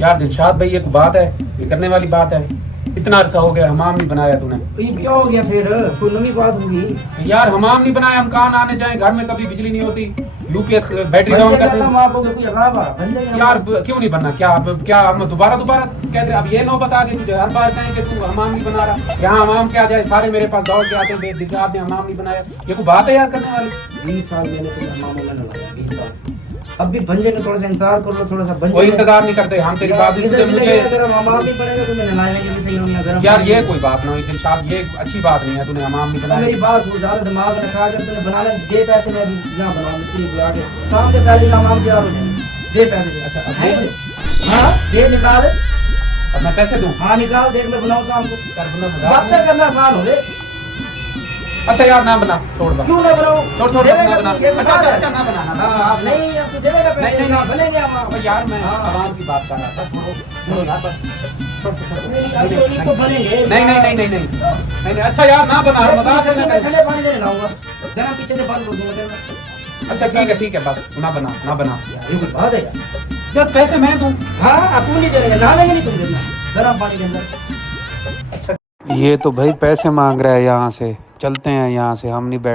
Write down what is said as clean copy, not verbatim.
यार दिलशाद भाई, एक बात है, ये करने वाली बात है। इतना अरसा हो गया हमाम नहीं बनाया तूने। ये क्या हो गया फिर? कोई नई बात होगी? यार हमाम नहीं बनाया, हम कहाँ नहाने जाएं? घर में कभी बिजली नहीं होती, यूपीएस बैटरी डाउन कर दे। यार क्यों नहीं बनना? क्या हम दोबारा कह रहे? अब ये नौबत आ गई तुझे हर बार कहें कि तू हमाम नहीं बना रहा। यहाँ हमाम क्या जाए, सारे मेरे पास दौड़ के आते हैं, दिलशाद ने हमाम नहीं बनाया। ये कोई बात है यार करने वाली? 20 साल मैंने तुम्हें हमाम में लगाया, 20 साल। अब भी बन जाने, थोड़ा सा इंतजार कर लो, थोड़ा सा बन कोई इंतजार नहीं करते हम तेरी बात। मुझे अगर हमाम नहीं पड़ेगा तो मैं नहलाएंगे भी सही होंगे। अगर यार ये कोई बात ना हुई दिलशाद, ये अच्छी बात नहीं है, तूने हमाम नहीं बनाया। मेरी बात सुन, ज्यादा दिमाग में खा, अगर तूने बनाना दे पैसे, मैं यहाँ बनाऊँ मिस्त्री बुला के शाम के पहले हमाम तैयार हो जाए। दे पैसे। अच्छा अब है दे। हाँ दे, निकाल। अब मैं पैसे दूं? हाँ निकाल, देख मैं बनाऊँ शाम को। यार बना बात बना। करना आसान हो गए। अच्छा यार ना बना, छोड़ बना। क्यों ना बनाऊं? छोड़ ना बना। अच्छा ना बना ना। हाँ, नहीं अब तो देगा पैसे। नहीं, नहीं। बनेंगे हम। अब यार मैं हाँ। आवाम की बात कर रहा था। छोड़ो यार बस। नहीं, अब तो इनको बनेंगे। नहीं। अच्छा यार ना बना, मजाक है। मैं ठंडे पानी से नहाऊंगा, गरम पीछे से बंद कर दूंगा। अच्छा ठीक है बस ना बना। ये कोई बात है यार? यार पैसे मैं दूं? हाँ अब तू नहीं देगा, नहाएंगे नहीं तुम देना गरम पानी के अंदर। ये तो भाई पैसे मांग रहा है, यहाँ से चलते हैं, यहाँ से हम नहीं बैठ